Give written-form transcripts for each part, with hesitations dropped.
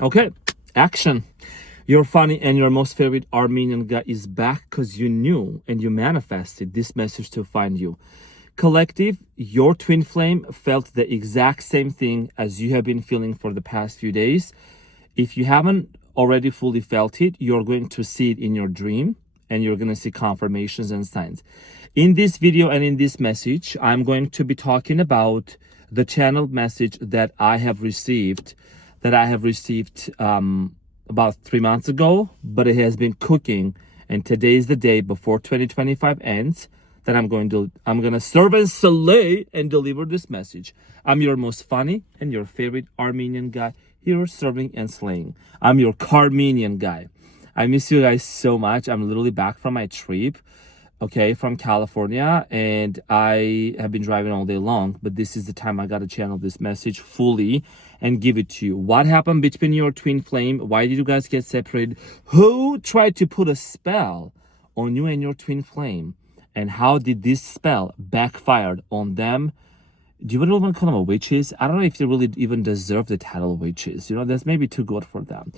Okay, action. Your funny and your most favorite Armenian guy is back because you knew and you manifested this message to find you. Collective, your twin flame felt the exact same thing as you have been feeling for the past few days. If you haven't already fully felt it, you're going to see it in your dream and you're going to see confirmations and signs. In this video and in this message, I'm going to be talking about the channeled message that I have received about 3 months ago, but it has been cooking, and today is the day before 2025 ends that I'm gonna serve and slay and deliver this message. I'm your most funny and your favorite Armenian guy here, serving and slaying. I'm your Carmenian guy. I miss you guys so much. I'm literally back from my trip, okay, from California, and I have been driving all day long, but this is the time I gotta channel this message fully and give it to you. What happened between your twin flame? Why did you guys get separated? Who tried to put a spell on you and your twin flame? And how did this spell backfired on them? Do you really want to call them witches? I don't know if they really even deserve the title witches. You know, that's maybe too good for them.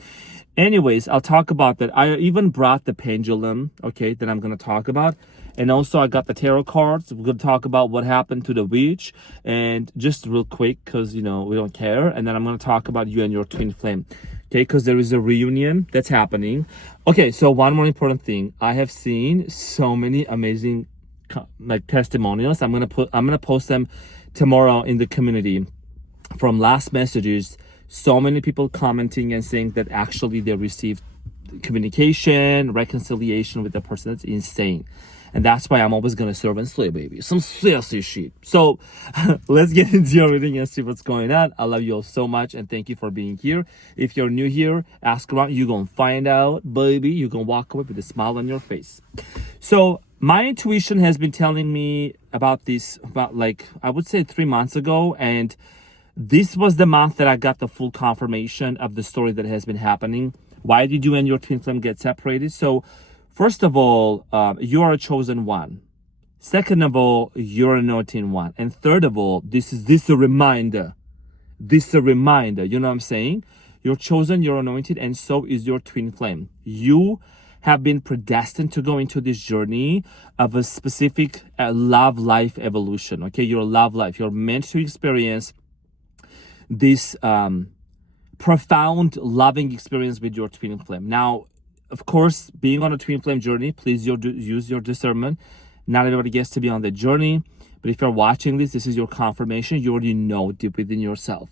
Anyways, I'll talk about that. I even brought the pendulum, okay, that I'm going to talk about. And also I got the tarot cards. We're going to talk about what happened to the witch. And just real quick, because, you know, we don't care. And then I'm going to talk about you and your twin flame. Okay, because there is a reunion that's happening. Okay, so one more important thing. I have seen so many amazing like testimonials. I'm gonna post them tomorrow in the community from last messages. So many people commenting and saying that actually they received communication, reconciliation with the person. That's insane. And that's why I'm always gonna serve and slay, baby. Some sassy shit. So let's get into your reading and see what's going on. I love you all so much and thank you for being here. If you're new here, ask around. You're gonna find out, baby. You're gonna walk away with a smile on your face. So my intuition has been telling me about this like I would say 3 months ago, and this was the month that I got the full confirmation of the story that has been happening. Why did you and your twin flame get separated? So first of all, you are a chosen one. Second of all, you're an anointing one. And third of all, this is a reminder. This is a reminder. You know what I'm saying? You're chosen, you're anointed, and so is your twin flame. You have been predestined to go into this journey of a specific love life evolution. Okay, your love life. You're meant to experience this profound loving experience with your twin flame. Now, of course, being on a twin flame journey, please use your discernment. Not everybody gets to be on the journey, but if you're watching this is your confirmation. You already know deep within yourself.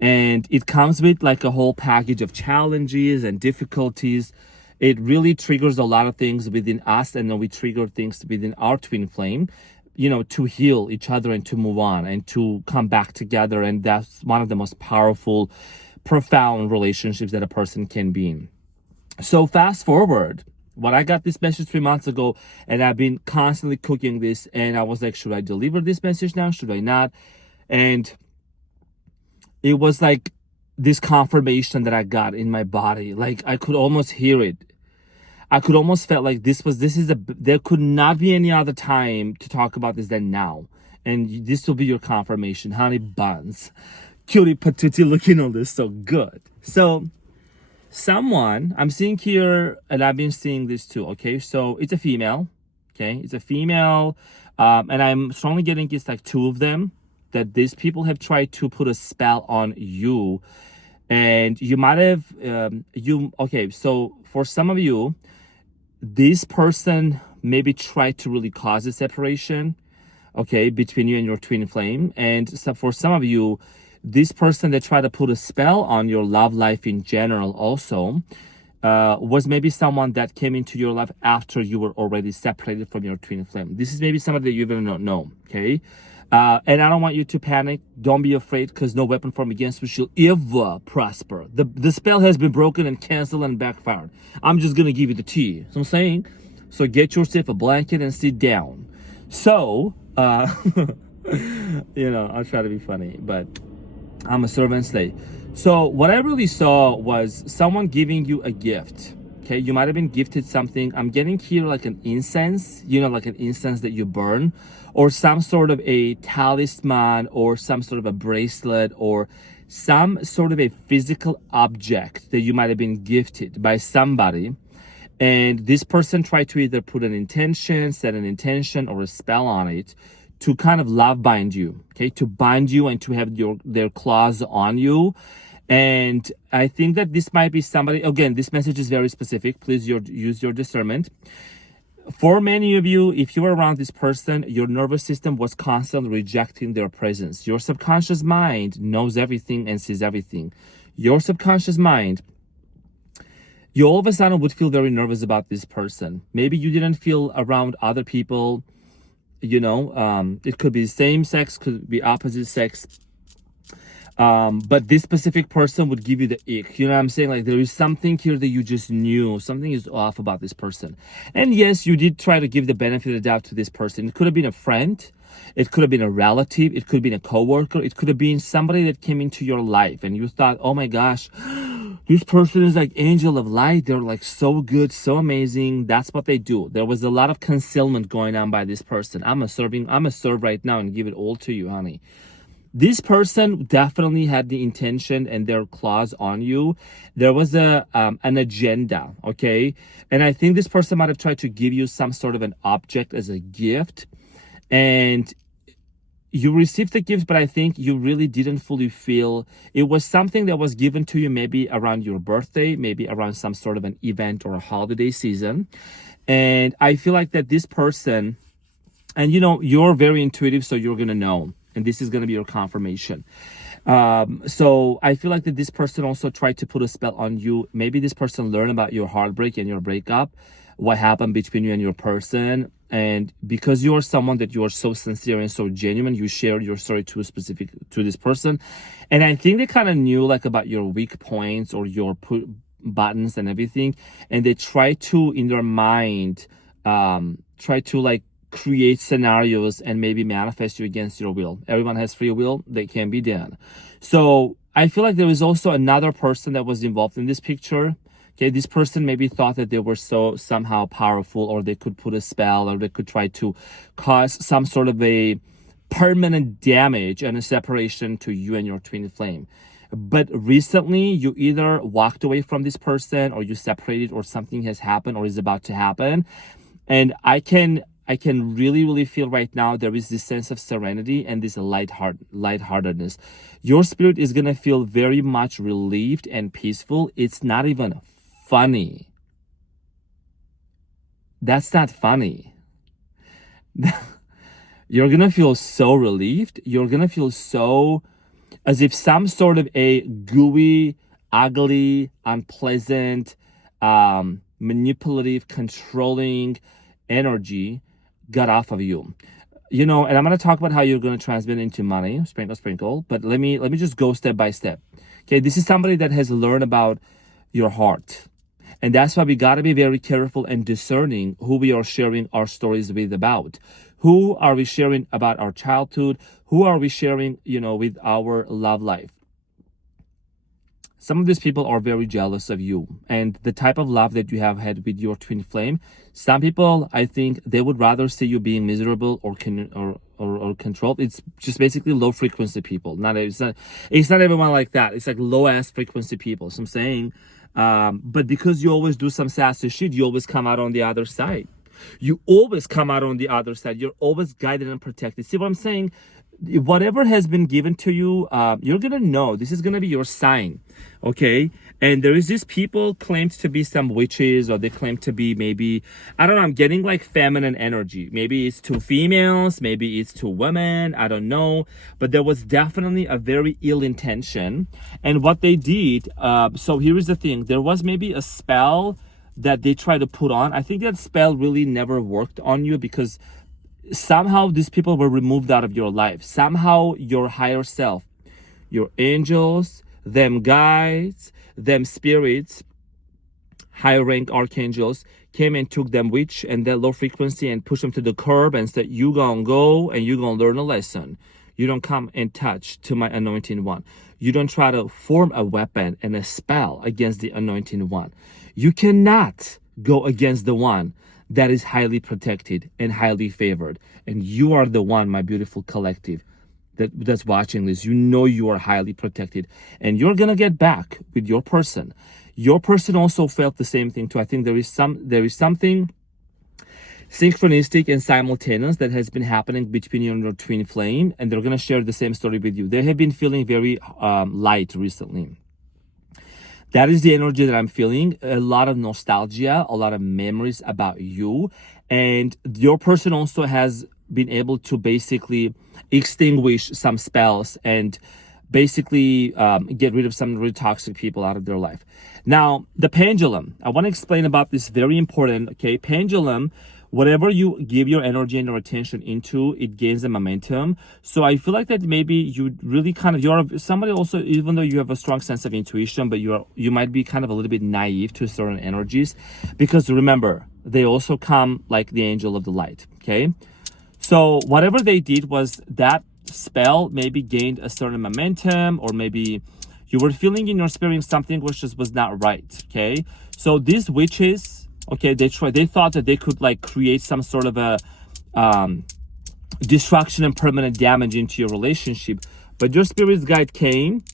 And it comes with like a whole package of challenges and difficulties. It really triggers a lot of things within us, and then we trigger things within our twin flame, you know, to heal each other and to move on and to come back together. And that's one of the most powerful, profound relationships that a person can be in. So fast forward, when I got this message 3 months ago, and I've been constantly cooking this, and I was like, should I deliver this message now? Should I not? And it was like this confirmation that I got in my body. Like I could almost hear it. I could almost felt like there could not be any other time to talk about this than now. And this will be your confirmation. Honey buns. Cutie patootie, looking all this so good. So someone I'm seeing here, and I've been seeing this too, okay? So it's a female, okay? It's a female, and I'm strongly getting it's like 2 of them, that these people have tried to put a spell on you. And you might have, so for some of you, this person maybe tried to really cause a separation, okay, between you and your twin flame. And so for some of you, this person that tried to put a spell on your love life in general also was maybe someone that came into your life after you were already separated from your twin flame. This is maybe somebody that you even don't know, okay? And I don't want you to panic. Don't be afraid, because no weapon formed against you shall ever prosper. The spell has been broken and canceled and backfired. I'm just going to give you the tea. So I'm saying, so get yourself a blanket and sit down. So, you know, I'll try to be funny, but I'm a servant slave. So what I really saw was someone giving you a gift. Okay, you might have been gifted something. I'm getting here like an incense, you know, like an incense that you burn, or some sort of a talisman, or some sort of a bracelet, or some sort of a physical object that you might have been gifted by somebody. And this person tried to either put an intention, set an intention, or a spell on it to kind of love bind you, okay? To bind you and to have their claws on you. And I think that this might be somebody, again, this message is very specific. Please use your discernment. For many of you, if you were around this person, your nervous system was constantly rejecting their presence. Your subconscious mind knows everything and sees everything. Your subconscious mind, you all of a sudden would feel very nervous about this person. Maybe you didn't feel around other people, it could be same sex, could be opposite sex. But this specific person would give you the ick. You know what I'm saying? Like there is something here that you just knew. Something is off about this person. And yes, you did try to give the benefit of the doubt to this person. It could have been a friend. It could have been a relative. It could have been a coworker. It could have been somebody that came into your life and you thought, oh my gosh, this person is like angel of light. They're like so good, so amazing. That's what they do. There was a lot of concealment going on by this person. I'm a serve right now and give it all to you, honey. This person definitely had the intention and their claws on you. There was an agenda, okay? And I think this person might have tried to give you some sort of an object as a gift. And you received the gift, but I think you really didn't fully feel it was something that was given to you maybe around your birthday, maybe around some sort of an event or a holiday season. And I feel like that this person, and you're very intuitive, so you're going to know. And this is going to be your confirmation. So I feel like that this person also tried to put a spell on you. Maybe this person learned about your heartbreak and your breakup, what happened between you and your person. And because you're someone that you are so sincere and so genuine, you shared your story to this person. And I think they kind of knew like about your weak points or your buttons and everything. And they try to, in their mind, try to like create scenarios and maybe manifest you against your will. Everyone has free will. They can be done. So I feel like there is also another person that was involved in this picture. Okay, this person maybe thought that they were so somehow powerful, or they could put a spell, or they could try to cause some sort of a permanent damage and a separation to you and your twin flame. But recently you either walked away from this person, or you separated, or something has happened or is about to happen. And I can really, really feel right now there is this sense of serenity and this lightheartedness. Your spirit is going to feel very much relieved and peaceful. It's not even funny. That's not funny. You're going to feel so relieved. You're going to feel so as if some sort of a gooey, ugly, unpleasant, manipulative, controlling energy got off of you. And I'm going to talk about how you're going to transmit into money, sprinkle, but let me just go step by step. Okay, this is somebody that has learned about your heart. And that's why we got to be very careful and discerning who we are sharing our stories with about. Who are we sharing about our childhood? Who are we sharing, with our love life? Some of these people are very jealous of you and the type of love that you have had with your twin flame. Some people, I think, they would rather see you being miserable or controlled. It's just basically low frequency people. It's not everyone like that. It's like low ass frequency people. So I'm saying, but because you always do some sassy shit, you always come out on the other side. You always come out on the other side. You're always guided and protected. See what I'm saying? Whatever has been given to you, you're going to know. This is going to be your sign, okay? And there is these people claimed to be some witches, or they claim to be maybe, I don't know, I'm getting like feminine energy. Maybe it's two females, maybe it's two women, I don't know. But there was definitely a very ill intention. And what they did, so here is the thing. There was maybe a spell that they tried to put on. I think that spell really never worked on you because somehow these people were removed out of your life. Somehow your higher self, your angels, them guides, them spirits, higher rank archangels came and took them witch and their low frequency and pushed them to the curb and said, you gonna go and you gonna learn a lesson. You don't come and touch to my anointing one. You don't try to form a weapon and a spell against the anointing one. You cannot go against the one that is highly protected and highly favored. And you are the one, my beautiful collective, that's watching this, you know you are highly protected, and you're gonna get back with your person. Your person also felt the same thing too. I think there is something synchronistic and simultaneous that has been happening between you and your twin flame, and they're gonna share the same story with you. They have been feeling very light recently. That is the energy that I'm feeling. A lot of nostalgia, a lot of memories about you. And your person also has been able to basically extinguish some spells and basically get rid of some really toxic people out of their life. Now, the pendulum. I want to explain about this, very important, okay? Pendulum, whatever you give your energy and your attention into, it gains a momentum. So I feel like that maybe you really you're somebody also, even though you have a strong sense of intuition, but you might be kind of a little bit naive to certain energies, because remember, they also come like the angel of the light, okay? So whatever they did was that spell maybe gained a certain momentum, or maybe you were feeling in your spirit something which just was not right, okay? So these witches, okay, they thought that they could like create some sort of a destruction and permanent damage into your relationship, but your spirit's guide came,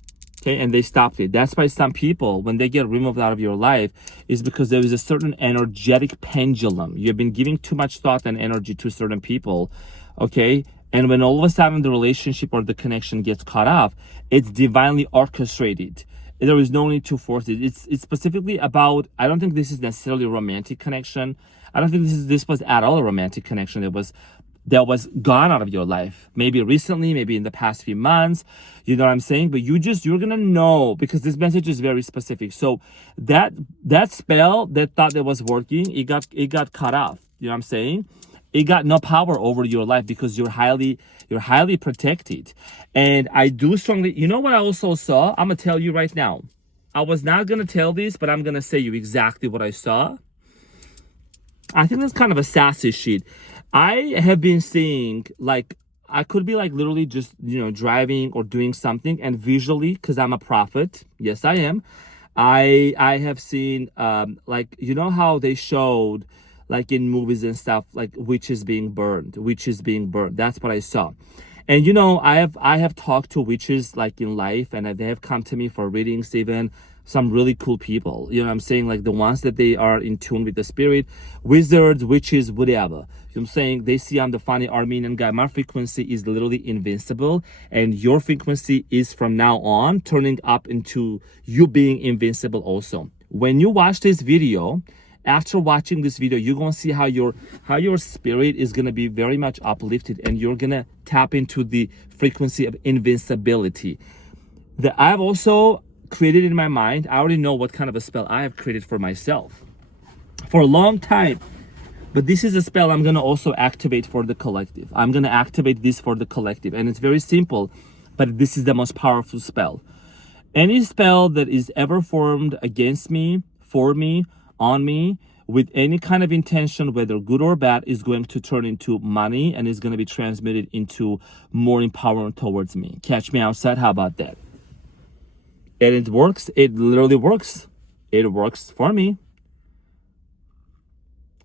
okay, and they stopped it. That's why some people, when they get removed out of your life, is because there is a certain energetic pendulum. You've been giving too much thought and energy to certain people, okay, and when all of a sudden the relationship or the connection gets cut off, it's divinely orchestrated. There is no need to force it. It's specifically about, I don't think this is necessarily a romantic connection. I don't think this was at all a romantic connection that was gone out of your life. Maybe recently, maybe in the past few months, you know what I'm saying? But you're gonna know, because this message is very specific. So that spell that thought that was working, it got cut off. You know what I'm saying? It got no power over your life because you're highly protected. And I do strongly, you know what I also saw? I'm gonna tell you right now. I was not gonna tell this, but I'm gonna say you exactly what I saw. I think that's kind of a sassy shit. I have been seeing, like, I could be like literally just, driving or doing something, and visually, because I'm a prophet, yes I am, I have seen, like, you know how they showed, like in movies and stuff, like witches being burned. That's what I saw. And I have talked to witches like in life, and they have come to me for readings, even some really cool people. You know what I'm saying? Like the ones that they are in tune with the spirit, wizards, witches, whatever. You know what I'm saying? They see I'm the funny Armenian guy. My frequency is literally invincible, and your frequency is from now on turning up into you being invincible also. When you watch this video, after watching this video, you're gonna see how your spirit is gonna be very much uplifted, and you're gonna tap into the frequency of invincibility. That I've also created in my mind. I already know what kind of a spell I have created for myself for a long time. But this is a spell I'm gonna also activate for the collective. I'm gonna activate this for the collective, and it's very simple, but this is the most powerful spell. Any spell that is ever formed against me, for me, on me, with any kind of intention, whether good or bad, is going to turn into money and is going to be transmitted into more empowerment towards me. Catch me outside. How about that? And it works. It literally works. It works for me.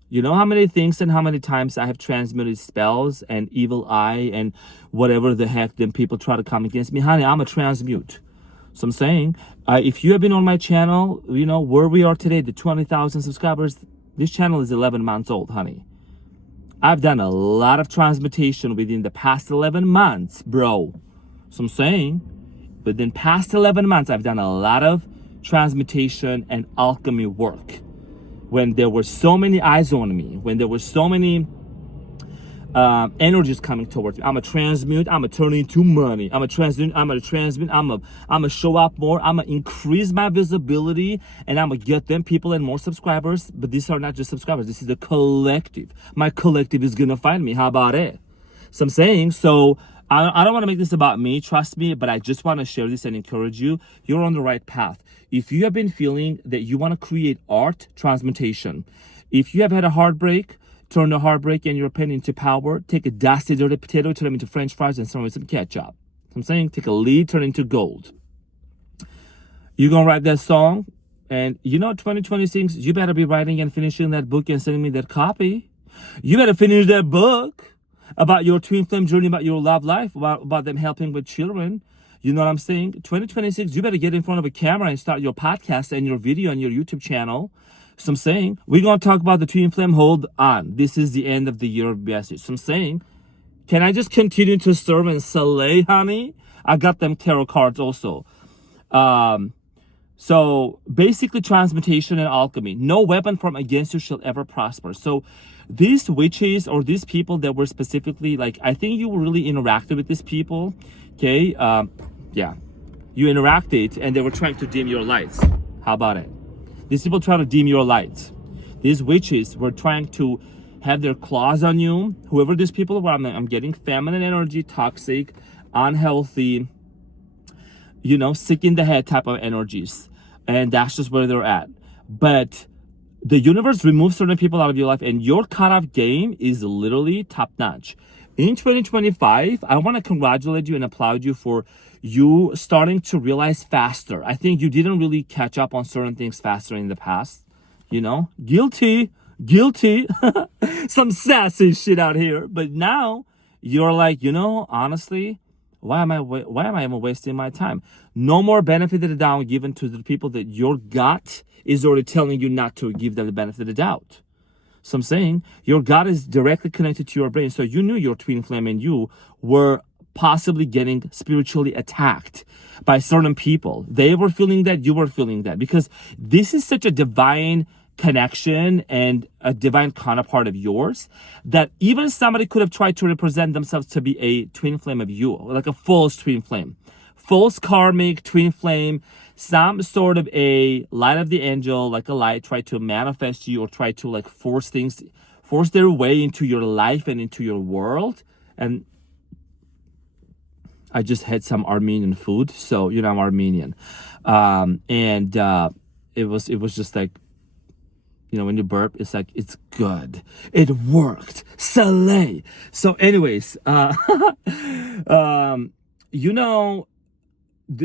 You know how many things and how many times I have transmitted spells and evil eye and whatever the heck, then people try to come against me. Honey, I'm a transmute. So I'm saying, if you have been on my channel, where we are today, the 20,000 subscribers, this channel is 11 months old, honey. I've done a lot of transmutation within the past 11 months, bro. So I'm saying, within past 11 months, I've done a lot of transmutation and alchemy work. When there were so many eyes on me, when there were so many energies coming towards me. I'm a transmute. I'm a turn into money. I'm a transmute. I'm a show up more. I'm a increase my visibility, and I'm gonna get them people and more subscribers. But these are not just subscribers. This is the collective. My collective is gonna find me. How about it? So I'm saying, I don't want to make this about me, trust me, but I just want to share this and encourage you. You're on the right path. If you have been feeling that you want to create art, transmutation. If you have had a heartbreak, turn the heartbreak and your pain into power. Take a dusty, dirty potato, turn them into French fries, and serve with some ketchup. I'm saying, take a lead, turn it into gold. You're going to write that song, and 2026, you better be writing and finishing that book and sending me that copy. You better finish that book about your twin flame journey, about your love life, about them helping with children. You know what I'm saying? 2026, you better get in front of a camera and start your podcast and your video and your YouTube channel. So I'm saying, we're going to talk about the twin flame. Hold on. This is the end of the year of message. So I'm saying, can I just continue to serve and slay, honey? I got them tarot cards also. So basically, transmutation and alchemy. No weapon formed against you shall ever prosper. So these witches or these people that were specifically, like, I think you really interacted with these people. Okay. Yeah. You interacted and they were trying to dim your lights. How about it? These people try to dim your lights. These witches were trying to have their claws on you. Whoever these people were, I'm getting feminine energy, toxic, unhealthy, you know, sick in the head type of energies. And that's just where they're at. But the universe removes certain people out of your life, and your cutoff game is literally top notch. In 2025, I want to congratulate you and applaud you for you starting to realize faster. I think you didn't really catch up on certain things faster in the past. You know, guilty, some sassy shit out here. But now you're like, you know, honestly, why am I even wasting my time? No more benefit of the doubt given to the people that your gut is already telling you not to give them the benefit of the doubt. So I'm saying your gut is directly connected to your brain. So you knew your twin flame and you were possibly getting spiritually attacked by certain people. They were feeling that, you were feeling that, because this is such a divine connection and a divine counterpart of yours that even somebody could have tried to represent themselves to be a twin flame of you, like a false twin flame, false karmic twin flame, some sort of a light of the angel, like a light, try to manifest you or try to like force their way into your life and into your world. And I just had some Armenian food, so you know I'm Armenian, it was just like, you know, when you burp, it's like, it's good. It worked. Slay. So anyways, you know,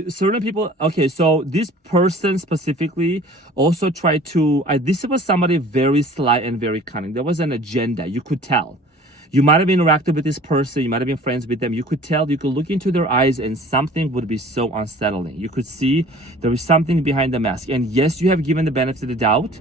certain people, okay, so this person specifically also tried to, this was somebody very sly and very cunning. There was an agenda, you could tell. You might have interacted with this person, you might have been friends with them. You could tell, you could look into their eyes and something would be so unsettling. You could see there is something behind the mask. And yes, you have given the benefit of the doubt.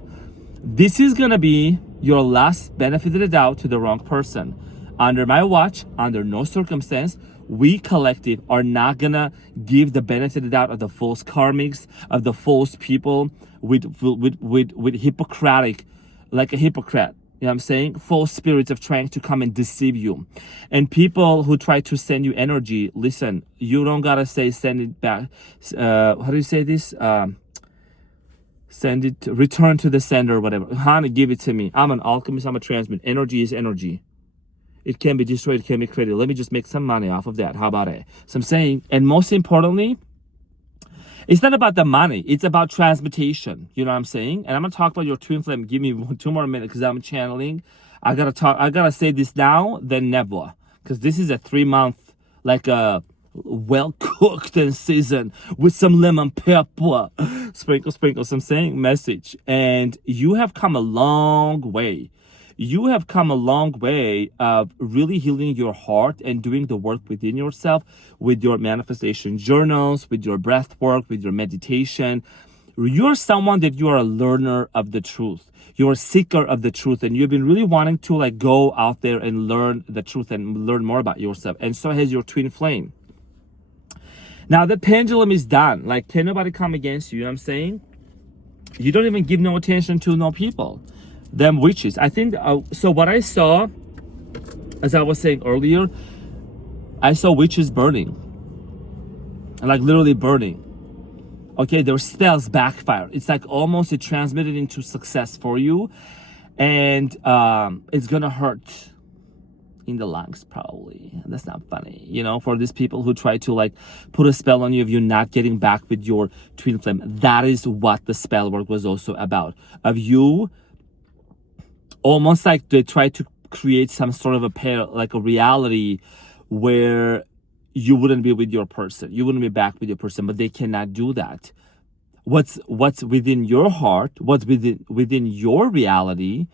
This is gonna be your last benefit of the doubt to the wrong person. Under my watch, under no circumstance, we collective are not gonna give the benefit of the doubt of the false karmics, of the false people with Hippocratic, like a hypocrite. You know what I'm saying? False spirits of trying to come and deceive you. And people who try to send you energy, listen, you don't gotta say send it back. How do you say this? Send it, return to the sender, whatever. Honey, give it to me. I'm an alchemist, I'm a transmit. Energy is energy. It can be destroyed, it can be created. Let me just make some money off of that. How about it? So I'm saying, and most importantly, it's not about the money. It's about transmutation. You know what I'm saying? And I'm going to talk about your twin flame. Give me 2 more minutes because I'm channeling. I got to say this now, then never. Because this is a 3-month, like a well-cooked and seasoned with some lemon pepper. Sprinkle, some saying message. And you have come a long way. You have come a long way of really healing your heart and doing the work within yourself with your manifestation journals, with your breath work, with your meditation. You're someone that you are a learner of the truth. You're a seeker of the truth, and you've been really wanting to like go out there and learn the truth and learn more about yourself. And so has your twin flame. Now the pendulum is done. Like, can nobody come against you? You know what I'm saying? You don't even give no attention to no people. Them witches. I think, so what I saw, as I was saying earlier, I saw witches burning. Like literally burning. Okay, their spells backfire. It's like almost it transmitted into success for you. And it's gonna hurt in the lungs probably. That's not funny, you know, for these people who try to like put a spell on you if you're not getting back with your twin flame. That is what the spell work was also about. Of you, almost like they try to create some sort of a reality where you wouldn't be with your person. You wouldn't be back with your person, but they cannot do that. What's within your heart, what's within your reality,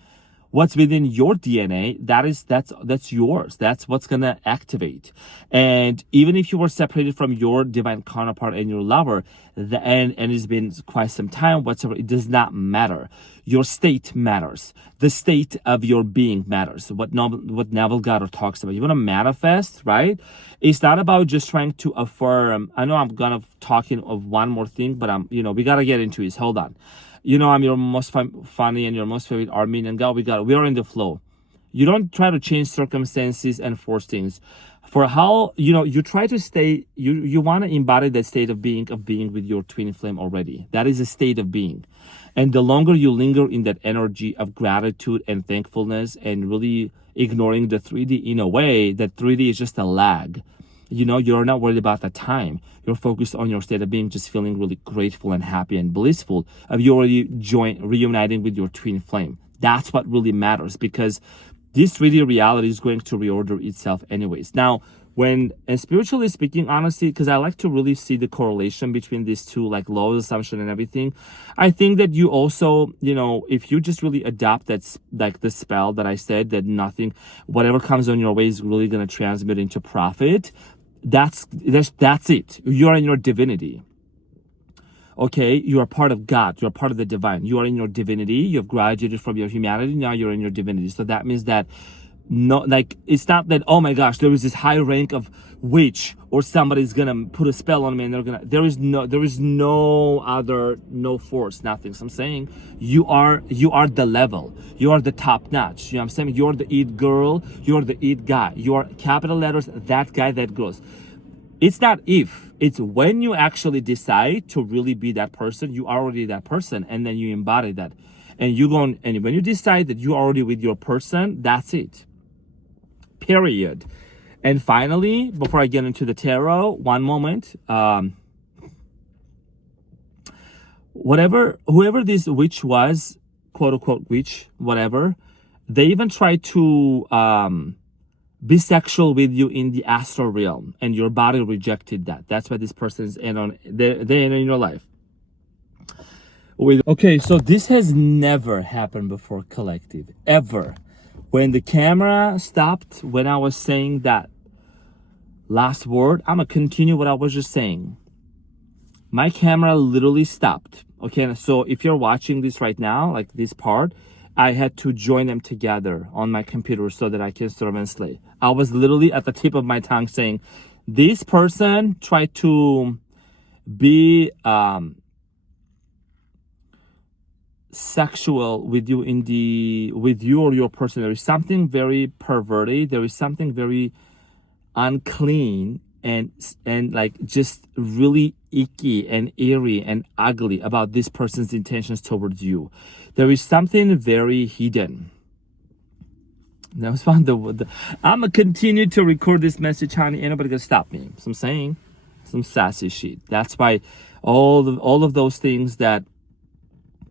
what's within your DNA, that's yours. That's what's gonna activate. And even if you were separated from your divine counterpart and your lover, and it's been quite some time, whatsoever, it does not matter. Your state matters. The state of your being matters. What Neville Goddard talks about. You want to manifest, right? It's not about just trying to affirm. I know I'm gonna talking of one more thing, but we gotta get into this. Hold on. I'm your most funny and your most favorite Armenian guy. We are in the flow. You don't try to change circumstances and force things. For how, you try to stay, you want to embody that state of being with your twin flame already. That is a state of being. And the longer you linger in that energy of gratitude and thankfulness and really ignoring the 3D in a way, that 3D is just a lag. You're not worried about the time. You're focused on your state of being, just feeling really grateful and happy and blissful of you already reuniting with your twin flame. That's what really matters, because this 3D reality is going to reorder itself anyways. Now, and spiritually speaking, honestly, because I like to really see the correlation between these two, like law of assumption and everything, I think that you also, if you just really adopt that, like the spell that I said, that whatever comes on your way is really going to transmit into profit, that's it. You're in your divinity. Okay, you are part of God. You are part of the divine. You are in your divinity. You've graduated from your humanity. Now you're in your divinity. So that means that it's not that, oh my gosh, there is this high rank of witch or somebody's gonna put a spell on me and there is no force, nothing. So I'm saying you are the level. You are the top notch. I'm saying you're the it girl. You're the it guy. You are capital letters, that guy, that girl. It's not if, it's when you actually decide to really be that person, you are already that person, and then you embody that. And and when you decide that you're already with your person, that's it. Period. And finally, before I get into the tarot, one moment, whoever this witch was, quote unquote witch, whatever, they even tried to be sexual with you in the astral realm, and your body rejected that. That's why this person is they're in your life. Okay, so this has never happened before, collective, ever. When the camera stopped, when I was saying that last word, I'm gonna continue what I was just saying. My camera literally stopped. Okay, so if you're watching this right now, like this part, I had to join them together on my computer so that I can serve and slay. I was literally at the tip of my tongue saying, this person tried to be sexual with you with you or your person. There is something very perverted. There is something very unclean and like just really icky and eerie and ugly about this person's intentions towards you. There is something very hidden. That was fun. I'm gonna continue to record this message, honey. Ain't nobody gonna stop me. So I'm saying some sassy shit. That's why all of those things that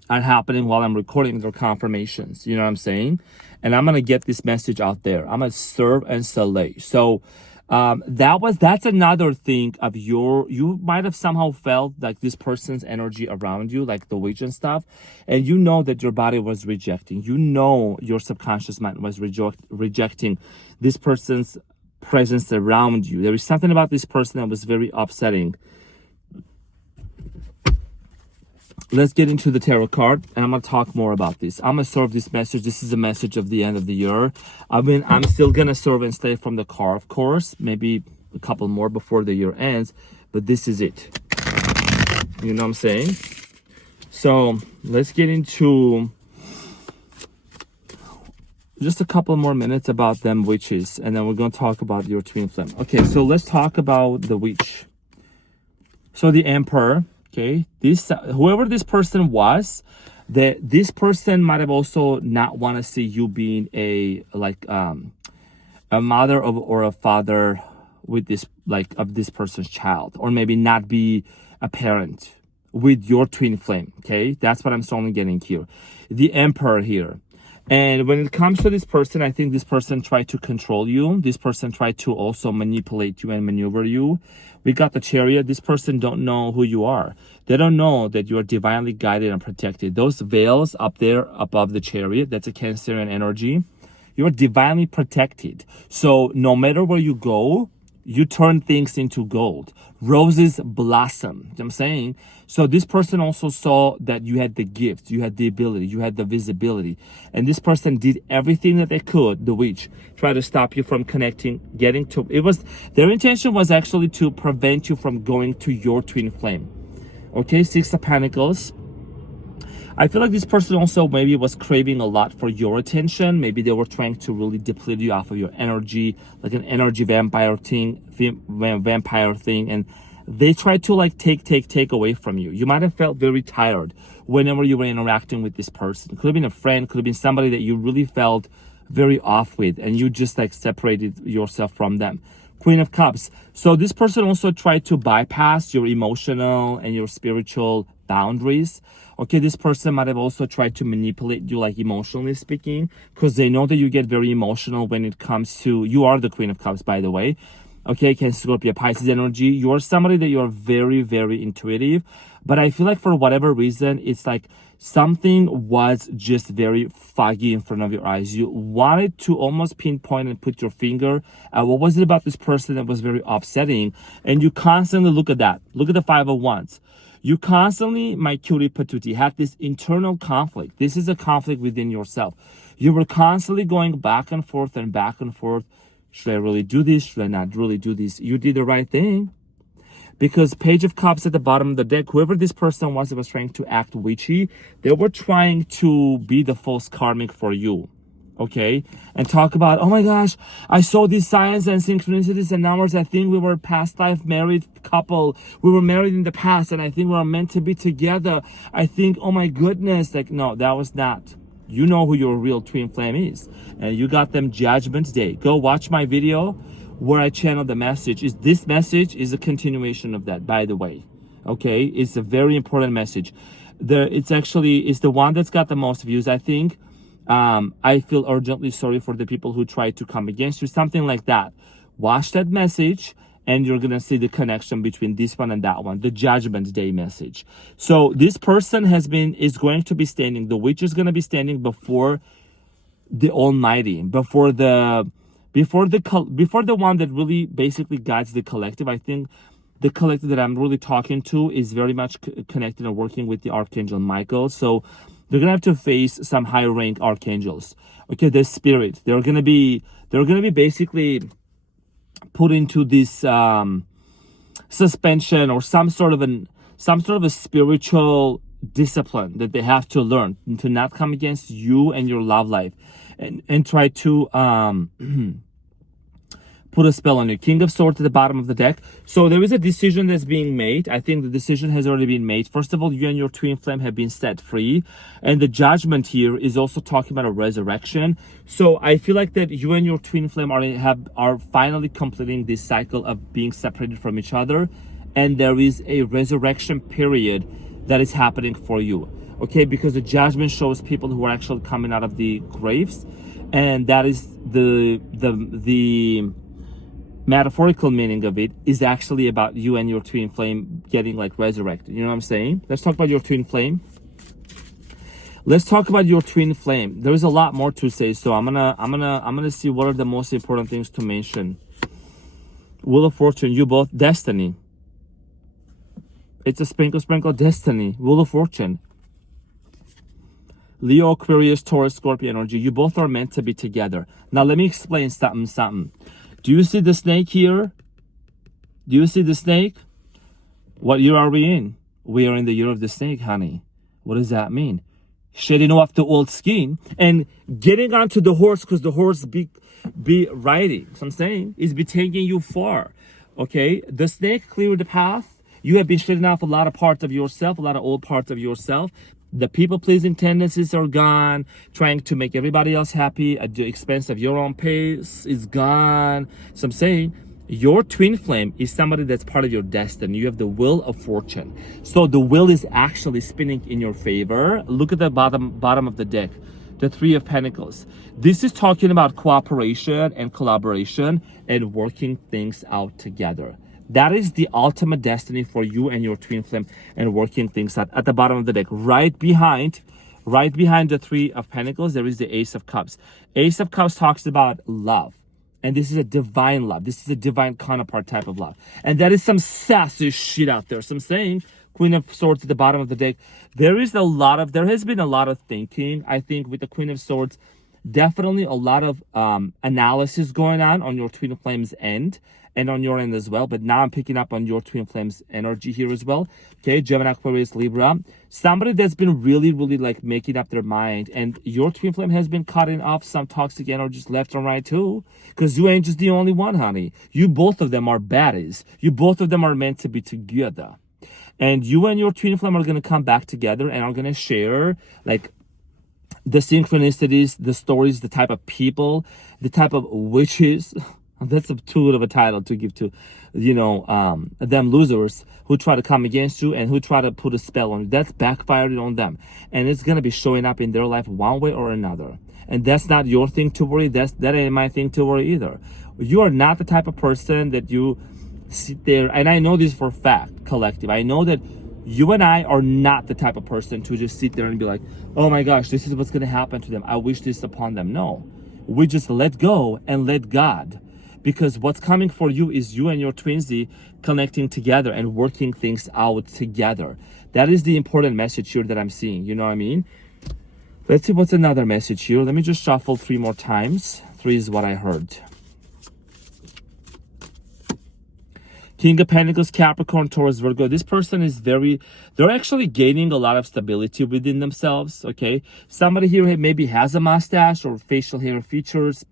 are happening while I'm recording, they're confirmations. You know what I'm saying? And I'm gonna get this message out there. I'm gonna serve and slay. So that's another thing of you might have somehow felt like this person's energy around you, like the witch and stuff, and you know that your body was rejecting, your subconscious mind was rejecting this person's presence around you. There is something about this person that was very upsetting. Let's get into the tarot card, and I'm going to talk more about this. I'm going to serve this message. This is a message of the end of the year. I'm still going to serve and stay from the card, of course. Maybe a couple more before the year ends. But this is it. You know what I'm saying? So let's get into just a couple more minutes about them witches. And then we're going to talk about your twin flame. Okay, so let's talk about the witch. So the Emperor. Okay, whoever this person was, this person might have also not want to see you being a mother or a father with this, like, of this person's child, or maybe not be a parent with your twin flame. Okay, that's what I'm strongly getting here. The Emperor here, And when it comes to this person, I think this person tried to control you. This person tried to also manipulate you and maneuver you. We got the Chariot. This person don't know who you are. They don't know that you are divinely guided and protected. Those veils up there above the Chariot, that's a Cancerian energy. You are divinely protected. So no matter where you go, you turn things into gold. Roses blossom. You know what I'm saying? So this person also saw that you had the gift, you had the ability, you had the visibility. And this person did everything that they could, the witch, try to stop you from connecting, getting to, their intention was actually to prevent you from going to your twin flame. Okay, Six of Pentacles. I feel like this person also maybe was craving a lot for your attention. Maybe they were trying to really deplete you off of your energy, like an energy vampire thing, and they tried to like take away from you. You might have felt very tired whenever you were interacting with this person. Could have been a friend, could have been somebody that you really felt very off with, and you just like separated yourself from them. Queen of Cups. So this person also tried to bypass your emotional and your spiritual boundaries. Okay, this person might have also tried to manipulate you, like emotionally speaking, because they know that you get very emotional when it comes to, you are the Queen of Cups, by the way. Okay, Cancer, Scorpio, Pisces energy. You are somebody that you are very, very intuitive. But I feel like for whatever reason, it's like something was just very foggy in front of your eyes. You wanted to almost pinpoint and put your finger at what was it about this person that was very upsetting. And you constantly look at that. Look at the Five of Wands. You constantly, my cutie patootie, had this internal conflict. This is a conflict within yourself. You were constantly going back and forth and back and forth. Should I really do this? Should I not really do this? You did the right thing. Because Page of Cups at the bottom of the deck, whoever this person was that was trying to act witchy, they were trying to be the false karmic for you. Okay? And talk about, oh my gosh, I saw these signs and synchronicities and numbers. I think we were past life married couple. We were married in the past and I think we were meant to be together. I think, oh my goodness. Like, no, that was not. You know who your real twin flame is. And you got them Judgment Day. Go watch my video where I channel the message. This message is a continuation of that, by the way. Okay? It's a very important message. It's the one that's got the most views, I think. I feel urgently sorry for the people who try to come against you. Something like that. Watch that message and you're going to see the connection between this one and that one. The Judgment Day message. So this person is going to be standing. The witch is going to be standing before the Almighty, before the one that really basically guides the collective. I think the collective that I'm really talking to is very much connected and working with the Archangel Michael. So they're gonna have to face some high rank archangels. Okay, the spirit. They're gonna be basically put into this suspension or some sort of a spiritual discipline that they have to learn to not come against you and your love life, and try to put a spell on you. King of Swords at the bottom of the deck. So there is a decision that's being made. I think the decision has already been made. First of all, you and your twin flame have been set free. And the Judgment here is also talking about a resurrection. So I feel like that you and your twin flame are finally completing this cycle of being separated from each other. And there is a resurrection period that is happening for you. Okay, because the Judgment shows people who are actually coming out of the graves. And that is the metaphorical meaning of it is actually about you and your twin flame getting like resurrected. You know what I'm saying? Let's talk about your twin flame. Let's talk about your twin flame. There's a lot more to say, so I'm gonna see what are the most important things to mention. Wheel of Fortune, you both destiny. It's a sprinkle destiny. Wheel of Fortune. Leo, Aquarius, Taurus, Scorpio energy. You both are meant to be together. Now let me explain something. Do you see the snake here? Do you see the snake? What year are we in? We are in the year of the snake, honey. What does that mean? Shedding off the old skin and getting onto the horse, because the horse be riding. So I'm saying is be taking you far. Okay, the snake cleared the path. You have been shedding off a lot of parts of yourself, a lot of old parts of yourself. The people-pleasing tendencies are gone. Trying to make everybody else happy at the expense of your own pace is gone. So I'm saying your twin flame is somebody that's part of your destiny. You have the Wheel of Fortune. So the wheel is actually spinning in your favor. Look at the bottom of the deck. the Three of Pentacles. This is talking about cooperation and collaboration and working things out together. That is the ultimate destiny for you and your twin flame, and working things out. At the bottom of the deck, right behind the Three of Pentacles, there is the Ace of Cups. Ace of Cups talks about love. And this is a divine love. This is a divine counterpart type of love. And that is some sassy shit out there. So I'm saying, Queen of Swords at the bottom of the deck, there has been a lot of thinking, I think, with the Queen of Swords. Definitely a lot of analysis going on your twin flame's end and on your end as well. But now I'm picking up on your twin flame's energy here as well. Okay, Gemini, Aquarius, Libra. Somebody that's been really, really like making up their mind. And your twin flame has been cutting off some toxic energies left and right too. Because you ain't just the only one, honey. You both of them are baddies. You both of them are meant to be together. And you and your twin flame are going to come back together and are going to share like the synchronicities, the stories, the type of people, the type of witches. That's too good of a title to give to, them losers who try to come against you and who try to put a spell on you. That's backfired on them. And it's going to be showing up in their life one way or another. And that's not your thing to worry. That ain't my thing to worry either. You are not the type of person that you sit there, and I know this for a fact, collective. I know that you and I are not the type of person to just sit there and be like, oh my gosh, this is what's going to happen to them. I wish this upon them. No, we just let go and let God. Because what's coming for you is you and your twinsy connecting together and working things out together. That is the important message here that I'm seeing. You know what I mean? Let's see what's another message here. Let me just shuffle 3 more times. 3 is what I heard. King of Pentacles, Capricorn, Taurus, Virgo. This person is they're actually gaining a lot of stability within themselves, okay? Somebody here maybe has a mustache or facial hair features.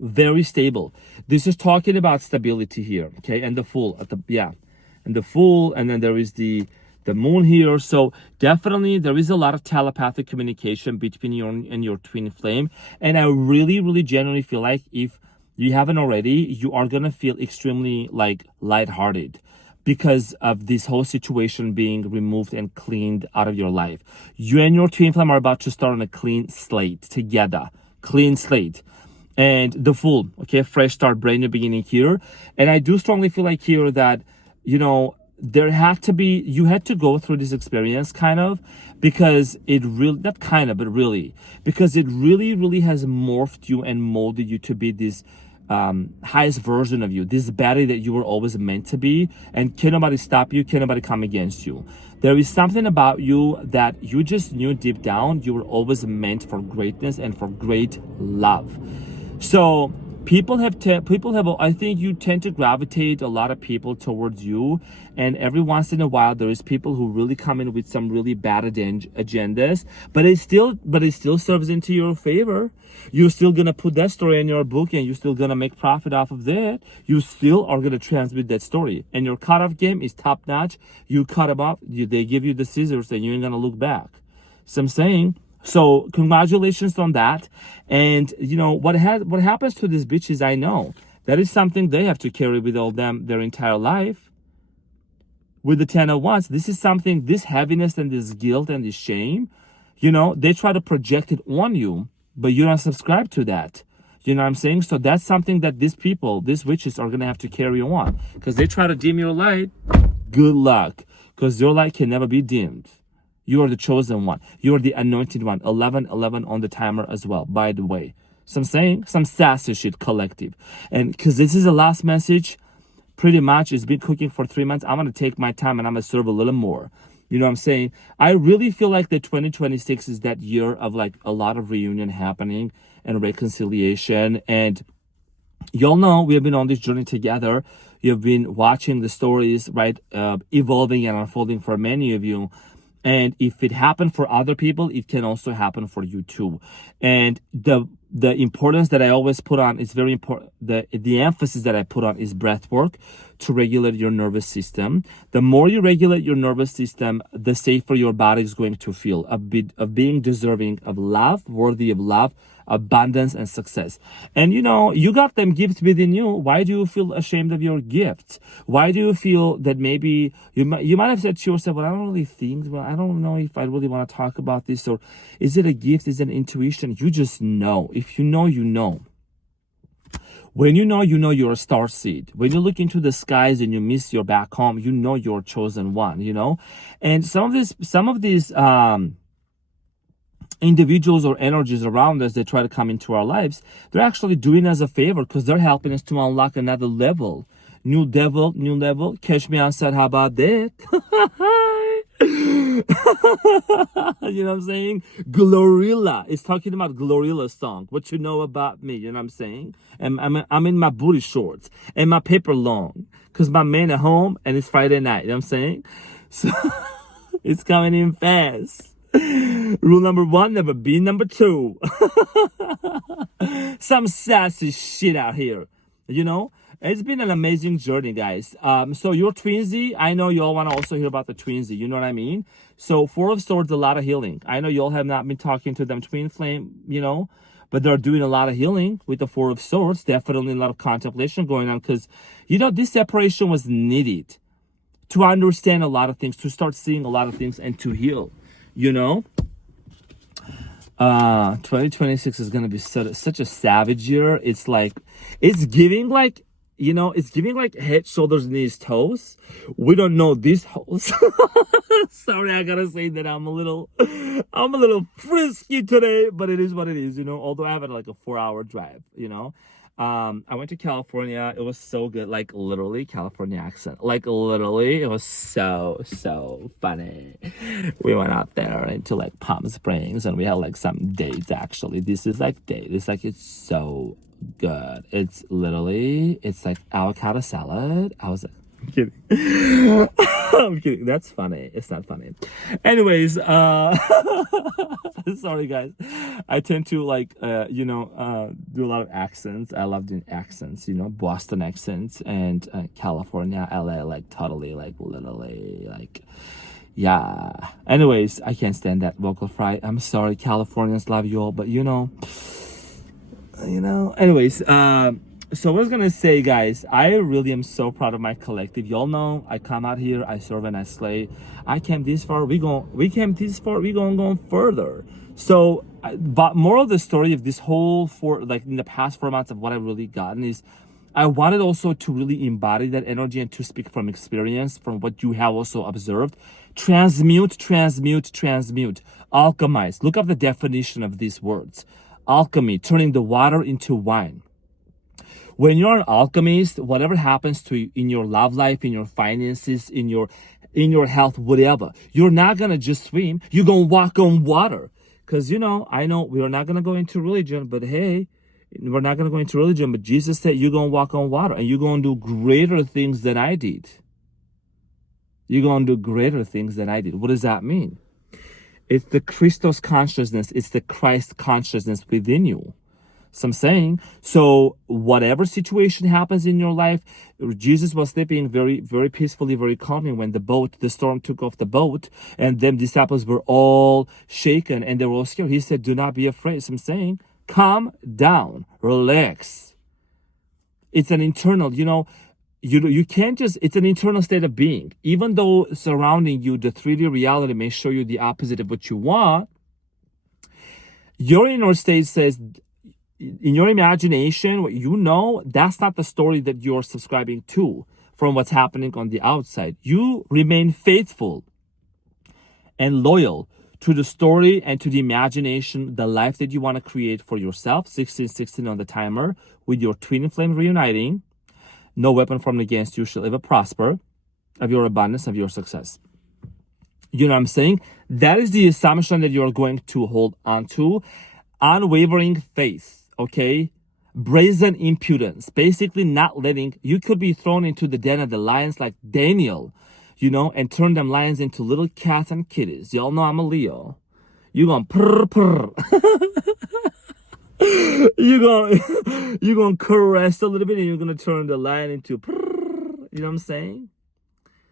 Very stable. This is talking about stability here, okay? And the Fool and the Fool, and then there is the Moon here. So definitely there is a lot of telepathic communication between you and your twin flame. And I really, really genuinely feel like if you haven't already, you are gonna feel extremely like lighthearted because of this whole situation being removed and cleaned out of your life. You and your twin flame are about to start on a clean slate together. Clean slate. And the Fool, okay, fresh start, brand new beginning here. And I do strongly feel like here that, you had to go through this experience kind of, because it really, not kind of, but really, because it really, really has morphed you and molded you to be this highest version of you, this baddie that you were always meant to be. And can nobody stop you? Can nobody come against you? There is something about you that you just knew deep down you were always meant for greatness and for great love. So I think you tend to gravitate a lot of people towards you, and every once in a while there is people who really come in with some really bad agendas, but it still serves into your favor. You're still gonna put that story in your book, and you're still gonna make profit off of that. You still are gonna transmit that story, and your cutoff game is top notch. You cut them off, they give you the scissors, and you ain't gonna look back. So I'm saying. So congratulations on that. And what happens to these bitches, I know that is something they have to carry with all them their entire life. With the 10 of Wands, this is something, this heaviness and this guilt and this shame, they try to project it on you, but you don't subscribe to that. You know what I'm saying? So that's something that these witches are going to have to carry on, because they try to dim your light. Good luck, because your light can never be dimmed. You are the chosen one. You are the anointed one. 11-11 on the timer as well, by the way. So I'm saying some sassy shit, collective. And because this is the last message, pretty much it's been cooking for 3 months. I'm going to take my time and I'm going to serve a little more. You know what I'm saying? I really feel like the 2026 is that year of like a lot of reunion happening and reconciliation. And y'all know we have been on this journey together. You've been watching the stories, right, evolving and unfolding for many of you. And if it happened for other people, it can also happen for you too. And the the importance that I always put on is very important. The emphasis that I put on is breath work to regulate your nervous system. The more you regulate your nervous system, the safer your body is going to feel of being deserving of love, worthy of love, abundance, and success. And you got them gifts within you. Why do you feel ashamed of your gifts? Why do you feel that maybe you might have said to yourself, well, I don't really think, well, I don't know if I really want to talk about this, or is it a gift? Is it an intuition? You just know. If you know, you know. When you know you're a star seed. When you look into the skies and you miss your back home, you know you're chosen one, And some of these individuals or energies around us that try to come into our lives, they're actually doing us a favor because they're helping us to unlock another level. New level. Catch me outside, how about that? You know what I'm saying? Glorilla is talking about Glorilla's song. What you know about me, you know what I'm saying? And I'm in my booty shorts and my paper long because my man at home and it's Friday night, you know what I'm saying? So it's coming in fast. Rule number 1, never be number 2. Some sassy shit out here, It's been an amazing journey, guys. So you're twinsy. I know you all want to also hear about the twinsy. You know what I mean? So 4 of Swords, a lot of healing. I know you all have not been talking to them twin flame, but they're doing a lot of healing with the 4 of Swords. Definitely a lot of contemplation going on because, this separation was needed to understand a lot of things, to start seeing a lot of things, and to heal. 2026 is going to be such a savage year. It's giving head, shoulders, knees, toes. We don't know these hoes. Sorry, I gotta say that I'm a little frisky today, but it is what it is, although I have a 4-hour drive, I went to California. It was so good. Literally California accent. Literally, it was so funny. We went out there into Palm Springs and we had some dates actually. This is date. It's so good. It's avocado salad. I was I'm kidding. I'm kidding. That's funny. It's not funny. Anyways, sorry guys. I tend to do a lot of accents. I love doing accents, Boston accents and California, LA, totally, literally, yeah. Anyways, I can't stand that vocal fry. I'm sorry, Californians, love you all, but anyways, so what I was gonna say, guys, I really am so proud of my collective. Y'all know I come out here, I serve and I slay. I came this far, we came this far, we gonna go further. So, but moral of the story of this whole in the past 4 months of what I've really gotten is, I wanted also to really embody that energy and to speak from experience, from what you have also observed. Transmute, alchemize. Look up the definition of these words. Alchemy, turning the water into wine. When you're an alchemist, whatever happens to you in your love life, in your finances, in your health, whatever, you're not gonna just swim. You're gonna walk on water. Because I know we're not gonna go into religion, but hey, we're not gonna go into religion. But Jesus said you're gonna walk on water, and you're gonna do greater things than I did. You're gonna do greater things than I did. What does that mean? It's the Christos consciousness. It's the Christ consciousness within you. So I'm saying, whatever situation happens in your life, Jesus was sleeping very, very peacefully, very calmly when the storm took off the boat, and them disciples were all shaken and they were all scared. He said, do not be afraid. So I'm saying, calm down, relax. It's an internal, you can't just, it's an internal state of being. Even though surrounding you, the 3D reality may show you the opposite of what you want, your inner state says, in your imagination, what that's not the story that you're subscribing to from what's happening on the outside. You remain faithful and loyal to the story and to the imagination, the life that you want to create for yourself. 1616 on the timer, with your twin flame reuniting. No weapon formed against you shall ever prosper, of your abundance, of your success. You know what I'm saying? That is the assumption that you're going to hold on to. Unwavering faith. Okay, brazen impudence, basically not letting, you could be thrown into the den of the lions like Daniel, and turn them lions into little cats and kitties. Y'all know I'm a Leo. You gonna purr. you're gonna caress a little bit and you're gonna turn the line into, you know what I'm saying?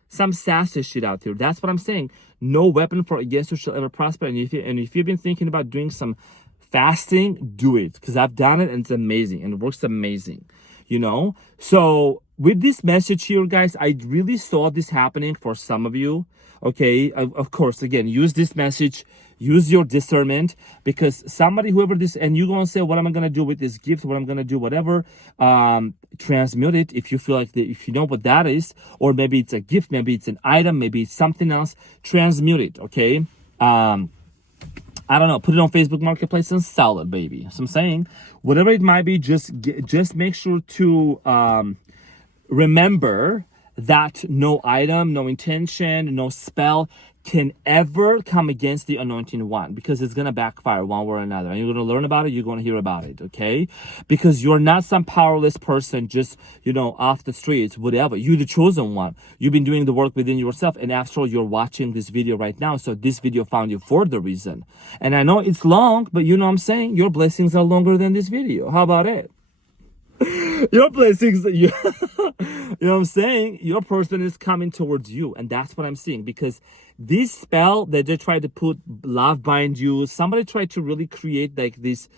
Some sassy shit out there. That's what I'm saying. No weapon for against you shall ever prosper. And if you've been thinking about doing some fasting, do it, because I've done it and it's amazing and it works amazing. You know, so with this message here, guys, I really saw this happening for some of you. Okay, of course, again, use this message, use your discernment, because somebody, whoever this, and you're gonna say, what am I gonna do with this gift? What I'm gonna do, whatever. Transmute it if you feel like if you know what that is, or maybe it's a gift, maybe it's an item, maybe it's something else. Transmute it, okay? I don't know, put it on Facebook Marketplace and sell it, baby. So I'm saying, whatever it might be, just make sure to remember that no item, no intention, no spell can ever come against the anointing one, because it's going to backfire one way or another. And you're going to learn about it, you're going to hear about it, okay? Because you're not some powerless person just, you know, off the streets, whatever. You're the chosen one. You've been doing the work within yourself. And after all, you're watching this video right now. So this video found you for the reason. And I know it's long, but you know what I'm saying? Your blessings are longer than this video. How about it? Your blessings, you know what I'm saying? Your person is coming towards you, and that's what I'm seeing. Because this spell that they try to put, love bind you, somebody tried to really create like this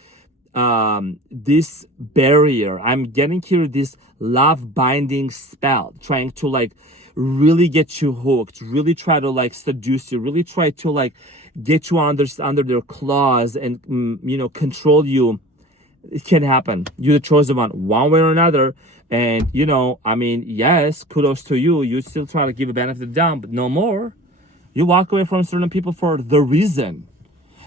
this barrier. I'm getting here this love binding spell, trying to like really get you hooked, really try to like seduce you, really try to like get you under their claws and you know, control you. It can happen. You're the chosen one way or another. And, you know, I mean, yes, kudos to you. You still try to give a benefit of the doubt, but no more. You walk away from certain people for the reason.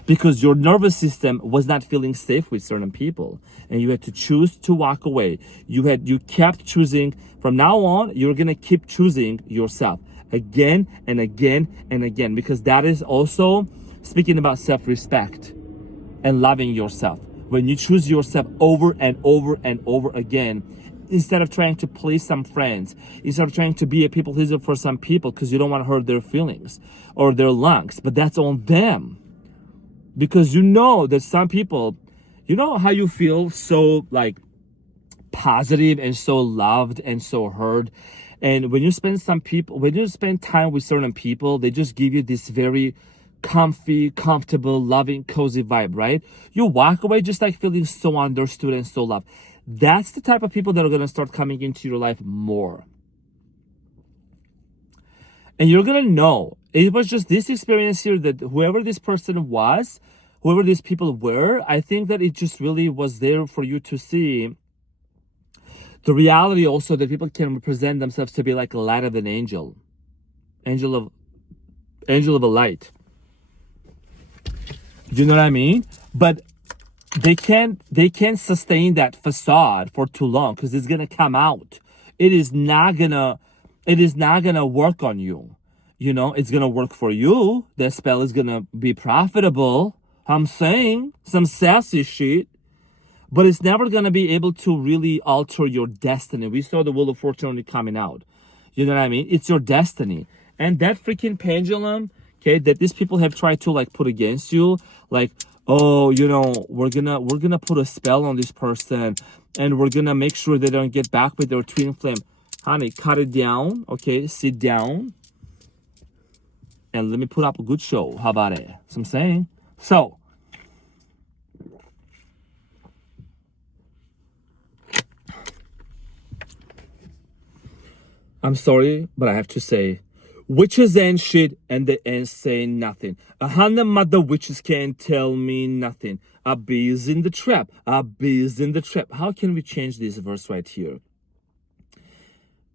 Because your nervous system was not feeling safe with certain people. And you had to choose to walk away. You kept choosing. From now on, you're going to keep choosing yourself. Again and again and again. Because that is also speaking about self-respect and loving yourself. When you choose yourself over and over and over again, instead of trying to please some friends, instead of trying to be a people pleaser for some people because you don't want to hurt their feelings or their lungs, but that's on them. Because you know that some people, you know how you feel so like positive and so loved and so heard. And when you spend time with certain people, they just give you this very comfy, comfortable, loving, cozy vibe, right? You walk away just like feeling so understood and so loved. That's the type of people that are going to start coming into your life more. And you're going to know, it was just this experience here that whoever this person was, whoever these people were, I think that it just really was there for you to see the reality also that people can represent themselves to be like a light of an angel. Angel of a light. Do you know what I mean? But they can't sustain that facade for too long because it's gonna come out. It is not gonna work on you. You know, it's gonna work for you. That spell is gonna be profitable. I'm saying some sassy shit, but it's never gonna be able to really alter your destiny. We saw the Wheel of Fortune coming out. You know what I mean? It's your destiny. And that freaking pendulum, okay, that these people have tried to like put against you, like, oh, you know, we're gonna put a spell on this person and we're gonna make sure they don't get back with their twin flame. Honey, cut it down, okay, sit down and let me put up a good show. How about it? That's what I'm saying. So I'm sorry, but I have to say, witches ain't shit and they ain't saying nothing. 100 mother witches can't tell me nothing. A bee is in the trap. A bee is in the trap. How can we change this verse right here?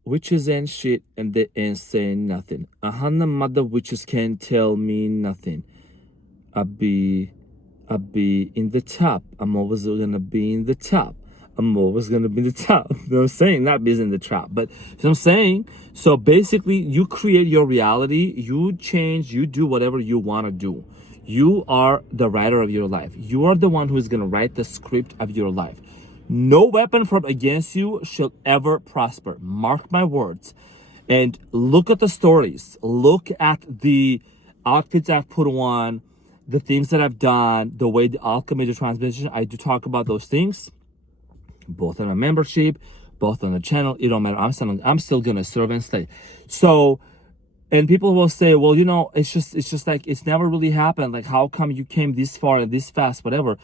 Witches ain't shit and they ain't saying nothing. 100 mother witches can't tell me nothing. A bee in the top. I'm always gonna be in the top. I'm always gonna be in the top. You know what I'm saying? Not being in the trap, but you know what I'm saying? So basically, you create your reality, you change, you do whatever you want to do. You are the writer of your life. You are the one who is gonna write the script of your life. No weapon from against you shall ever prosper. Mark my words. And look at the stories. Look at the outfits I've put on, the things that I've done, the way the alchemy, the transmutation, I do talk about those things, both on a membership, both on the channel. It don't matter. I'm still gonna serve and stay. So, and people will say, well, you know, it's just like, it's never really happened. Like, how come you came this far and this fast, whatever.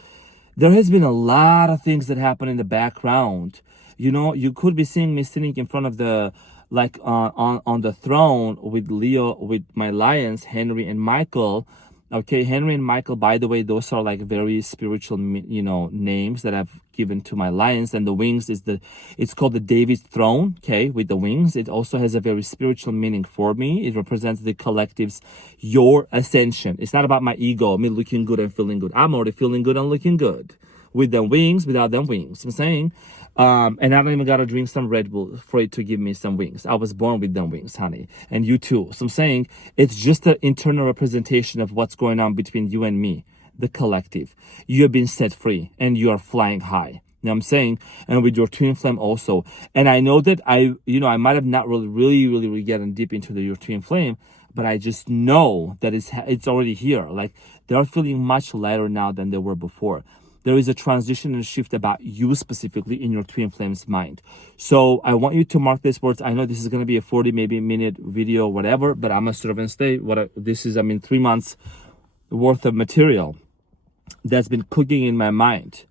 There has been a lot of things that happen in the background. You know, you could be seeing me sitting in front of the, like, on the throne with Leo, with my lions, Henry and Michael. Okay, Henry and Michael, by the way, those are like very spiritual, you know, names that I've given to my lions. And the wings is it's called the David's throne, okay, with the wings. It also has a very spiritual meaning for me. It represents the collective's, your ascension. It's not about my ego, me looking good and feeling good. I'm already feeling good and looking good. With them wings, without them wings, I'm saying. And I don't even gotta drink some Red Bull for it to give me some wings. I was born with them wings, honey. And you too. So I'm saying it's just an internal representation of what's going on between you and me, the collective. You have been set free and you are flying high. You know what I'm saying? And with your twin flame also. And I know that I might have not really gotten deep into your twin flame, but I just know that it's already here. Like, they're feeling much lighter now than they were before. There is a transition and shift about you specifically in your twin flame's mind. So I want you to mark these words. I know this is going to be a 40 maybe minute video or whatever, but I'm a serve and stay. This is 3 months worth of material that's been cooking in my mind.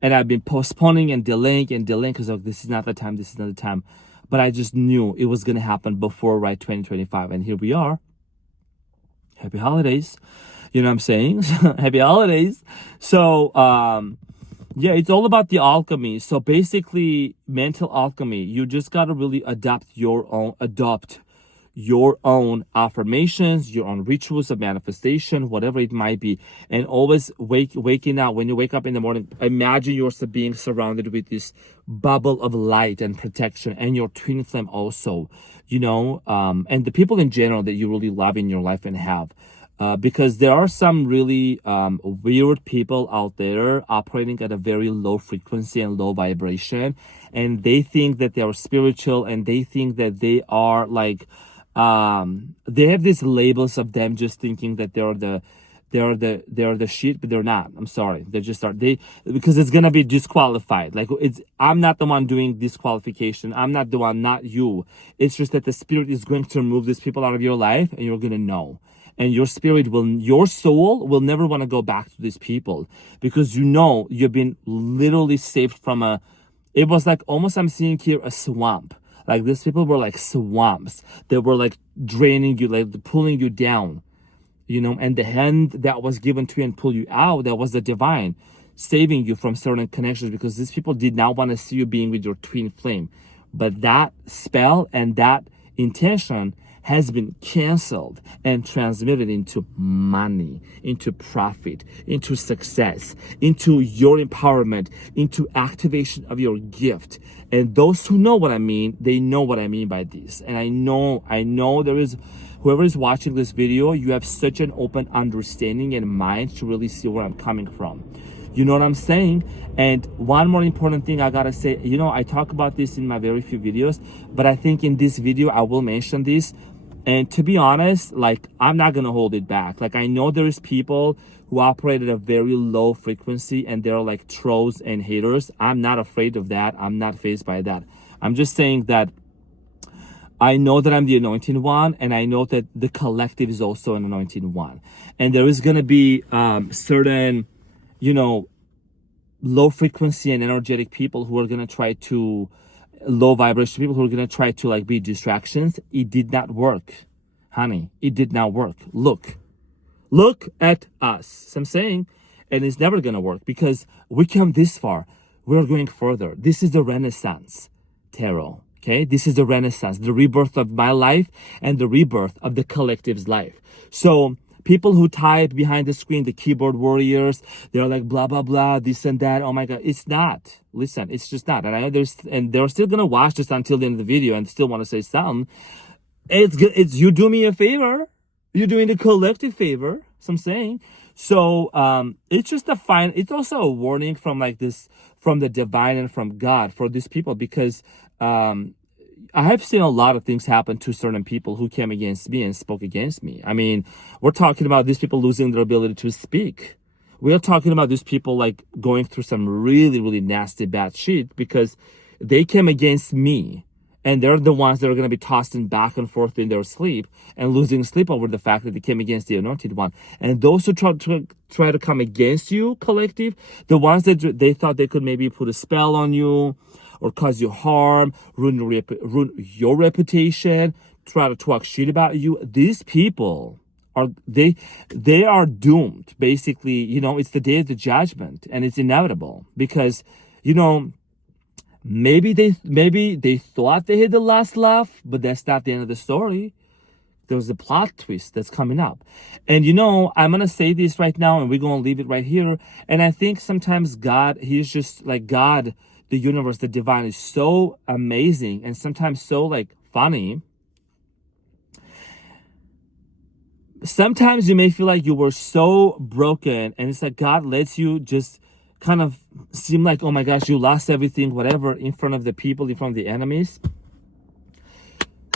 And I've been postponing and delaying because this is not the time. But I just knew it was going to happen before 2025. And here we are. Happy holidays. You know what I'm saying? Happy holidays. So, yeah, it's all about the alchemy. So basically, mental alchemy, you just got to really adopt your own affirmations, your own rituals of manifestation, whatever it might be. And always waking up, when you wake up in the morning, imagine yourself being surrounded with this bubble of light and protection, and your twin flame also, you know, and the people in general that you really love in your life and have. Because there are some really weird people out there operating at a very low frequency and low vibration, and they think that they are spiritual, and they think that they are like, they have these labels of them just thinking that they're the shit, but they're not. I'm sorry, they just are. Because it's gonna be disqualified. Like, I'm not the one doing disqualification. I'm not the one, not you. It's just that the spirit is going to remove these people out of your life, and you're gonna know. And your soul will never want to go back to these people, because you know you've been literally saved from it was like almost, I'm seeing here, a swamp. Like, these people were like swamps. They were like draining you, like pulling you down, you know, and the hand that was given to you and pull you out, that was the divine saving you from certain connections, because these people did not want to see you being with your twin flame. But that spell and that intention has been canceled and transmitted into money, into profit, into success, into your empowerment, into activation of your gift. And those who know what I mean, they know what I mean by this. And I know there is, whoever is watching this video, you have such an open understanding and mind to really see where I'm coming from. You know what I'm saying? And one more important thing I gotta say, you know, I talk about this in my very few videos, but I think in this video I will mention this. And to be honest, like, I'm not gonna hold it back. Like, I know there's people who operate at a very low frequency and they're like trolls and haters. I'm not afraid of that. I'm not fazed by that. I'm just saying that I know that I'm the anointed one, and I know that the collective is also an anointed one. And there is gonna be certain, you know, low frequency and energetic people who are gonna try to, low vibration people who are gonna try to like be distractions. It did not work, honey. It did not work. Look at us. So I'm saying, and it's never gonna work, because we come this far. We're going further. This is the Renaissance tarot. Okay, this is the Renaissance, the rebirth of my life and the rebirth of the collective's life. So people who type behind the screen, the keyboard warriors, they're like blah blah blah, this and that. Oh my God, it's not. Listen, it's just not. And I know they're still gonna watch this until the end of the video and still want to say something. It's you do me a favor. You're doing the collective favor. So I'm saying. So it's just it's also a warning from like this, from the divine and from God for these people, because I have seen a lot of things happen to certain people who came against me and spoke against me. I mean, we're talking about these people losing their ability to speak. We're talking about these people like going through some really, really nasty bad shit because they came against me. And they're the ones that are going to be tossing back and forth in their sleep and losing sleep over the fact that they came against the anointed one. And those who try to come against you, collective, the ones that they thought they could maybe put a spell on you or cause you harm, ruin your reputation, try to talk shit about you. These people are, they are doomed. Basically, you know, it's the day of the judgment and it's inevitable because, you know, maybe they thought they had the last laugh, but that's not the end of the story. There's a plot twist that's coming up. And you know, I'm going to say this right now and we're going to leave it right here. And I think sometimes God, he's just like God, the universe, the divine is so amazing and sometimes so like funny. Sometimes you may feel like you were so broken and it's like God lets you just kind of seem like, oh my gosh, you lost everything, whatever, in front of the people, in front of the enemies,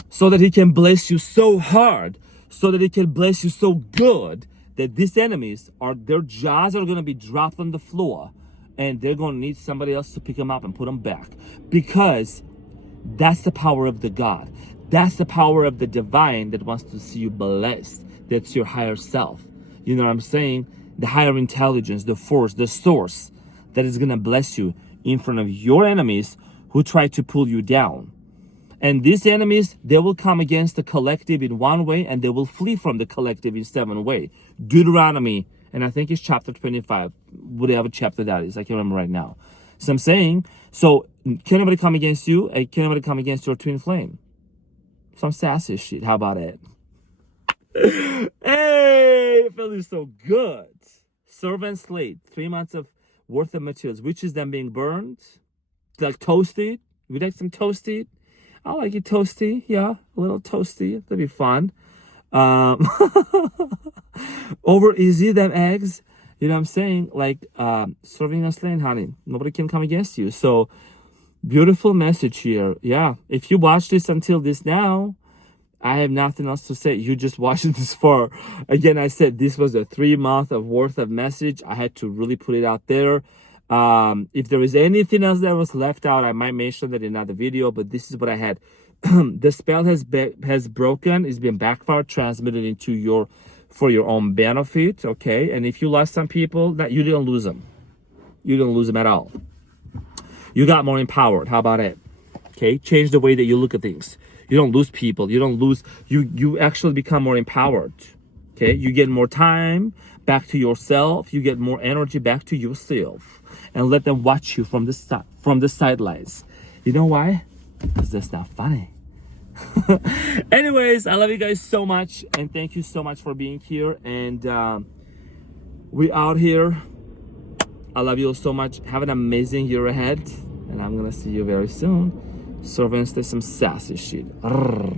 so that he can bless you so hard, so that he can bless you so good that these enemies their jaws are going to be dropped on the floor and they're going to need somebody else to pick them up and put them back, because that's the power of the God. That's the power of the divine that wants to see you blessed. That's your higher self. You know what I'm saying? The higher intelligence, the force, the source that is going to bless you in front of your enemies who try to pull you down. And these enemies, they will come against the collective in one way and they will flee from the collective in 7 ways. Deuteronomy, and I think it's chapter 25, whatever chapter that is, I can't remember right now. So I'm saying, so can nobody come against you? Can nobody come against your twin flame? Some sassy shit, how about it? Hey, it feels so good. Servant slate, 3 months of worth of materials, which is them being burned, like toasted. Would you like some toasted? I like it toasty, yeah, a little toasty. That'd be fun. Over easy, them eggs. You know what I'm saying? Like serving and slaying, honey. Nobody can come against you. So beautiful message here. Yeah, if you watch this until this now, I have nothing else to say. You just watched it this far. Again, I said this was a 3 month of worth of message. I had to really put it out there. If there is anything else that was left out, I might mention that in another video, but this is what I had. The spell has broken. It's been backfired, transmitted into for your own benefit, okay? And if you lost some people, that you didn't lose them. You didn't lose them at all. You got more empowered. How about it? Okay, change the way that you look at things. You don't lose people. You don't lose. You actually become more empowered. Okay, you get more time back to yourself. You get more energy back to yourself, and let them watch you from the sidelines. You know why? Because that's not funny. Anyways, I love you guys so much, and thank you so much for being here. And we out here. I love you all so much. Have an amazing year ahead, and I'm gonna see you very soon. Servants, there's some sassy shit. Arr.